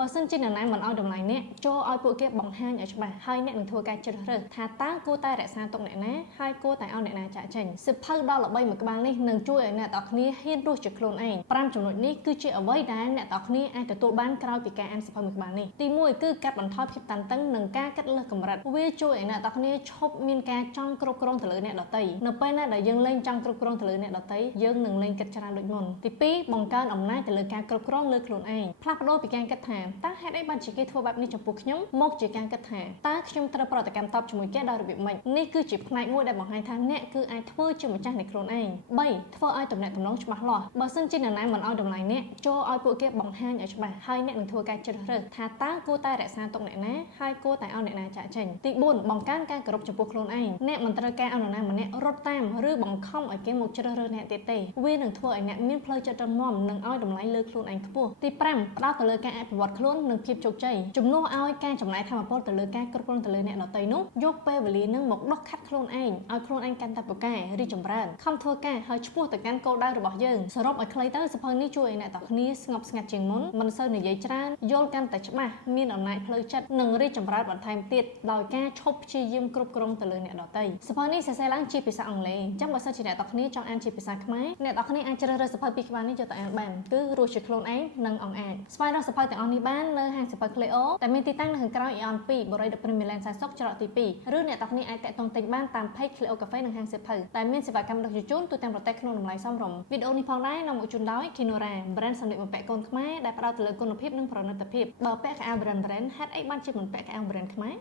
បើសិនជាអ្នកណាមិនឲ្យតម្លៃអ្នកចូលឲ្យពួកគេបង្ហាញឲ្យច្បាស់ហើយអ្នកនឹងធ្វើការជ្រើសរើសថាតើគួរតែរក្សាទុកអ្នកណាហើយគួរតែឲ្យអ្នកណាចាក់ចេញសិភៅដ៏ល្បីមួយក្បាលនេះនឹងជួយឲ្យអ្នកទាំងអស់គ្នាហ៊ានរស់ជាខ្លួនឯង5ចំណុចនេះគឺជាអ្វីដែលអ្នកទាំងអស់គ្នាអាចទទួលបានក្រោយពីការអានសិភៅមួយក្បាលនេះទី1គឺកាត់បន្ថយភាពតានតឹងនិងការកាត់លើសកម្រិតវាជួយឲ្យអ្នកទាំងអស់គ្នាឈប់មានការចង់គ្រប់គ្រងទៅលើអ្នកដទៃនៅពេលណាដែលយើងលែងចង់គ្រប់គ្រងទៅលើអ្នកដទៃយើងនឹងលែងគិតច្រើនដូចមុនទី2បង្កើនអំណាចទៅលើការគ្រប់គ្រងលើខ្លួនឯងផ្លាស់ប្ដូរពីការគិតថាតើហេតុអីបានជាគេធ្វើបែបនេះចំពោះខ្ញុំមកជាការគិតថាតើខ្ញុំត្រូវប្រតិកម្មតបជាមួយគេដោយរបៀបម៉េចនេះគឺជាផ្នែកមួយដែលបង្ហាញថាអ្នកគឺអាចធ្វើជាម្ចាស់នៃខ្លួនឯង3ធ្វើឲ្យទំនាក់ទំនងច្បាស់លាស់បើសិនជាអ្នកណាមិនឲ្យតម្លៃអ្នកចូលឲ្យពួកគេបង្ហាញឲ្យច្បាស់ហើយអ្នកនឹងធ្វើការជ្រើសរើសថាតើគួរតែរក្សាទុកអ្នកណាហើយគួរតែឲ្យអ្នកណាចាក់ចេញទី4បង្កើនការគោរពចំពោះខ្លួនឯងអ្នកមិនត្រូវការឲ្យនរណាម្នាក់រត់តាមឬបង្ខំឲ្យគេមកជ្រើសរើសអ្នកទៀតទេវានឹងធ្វើឲ្យអ្នកមានផ្លូវចិត្តរឹងមាំនិងឲ្យតម្លៃលើខ្លួនឯងខ្ពស់ទី5ផ្ដោតទៅលើការអភិវឌ្ឍខ្លួននិងភាពជោគជ័យជំនួសឲ្យការចំណាយថាមពលទៅលើការគ្រប់គ្រងទៅលើអ្នកដទៃនោះយកពេលវេលានឹងមកដុសខាត់ខ្លួនឯងឲ្យខ្លួនឯងកាន់តែពូកែរីកចម្រើនខំធ្វើការហើយឆ្ពោះទៅកាន់គោលដៅរបស់យើងសរុបឲ្យខ្លីទៅសៀវភៅនេះជួយឲ្យអ្នកទាំងគ្នាស្ងប់ស្ងាត់ជាងមុនមិនសូវនិយាយច្រើនយល់កាន់តែច្បាស់មានអំណាចផ្លូវចិត្តនិងរីកចម្រើនបន្ថែមទៀតដោយការឈប់ព្យាយាមគ្រប់គ្រងទៅលើអ្នកដទៃសៀវភៅនេះសរសេរឡើងជាភាសាអង់គ្លេសអញ្ចឹងបើសិនជាអ្នកទាំងគ្នាចង់អានជាភាសាខ្មែរអ្នកទាំងគ្នាអាចជ្រើសរើសសៀវភៅពីរក្បាលនេះយកទៅអានបានគឺរស់ជាខ្លួនឯងនិងអង្អាចស្វែងរកសៀវភៅទាំងអស់នេះបាននៅហាងសៀវភៅ Cleo ដែលមានទីតាំងនៅខាងក្រោយ Eon 2 បរិយា 10 Milan 40 ច្រកទី2ឬអ្នកទាំងគ្នាអាចតាក់ទងទិញបានតាម page Cleo Cafe និងហាងសៀវភៅដែលមានសេវាកម្មដឹកជញ្ជូនទូទាំងប្រទេសក្នុងតម្លៃសមរម្យវីដេអូនេះផងដែរនាំមកជូនដោយ Kinora brand សម្លៀកបំពាក់កូនខ្មែរដែលផ្ដោតទៅលើគុណភាពនិងប្រណិតភាពបើពាក់ខោអាវ brand ហេតុអីបានជាមិនពាក់ខោអាវ brand ខ្មែរ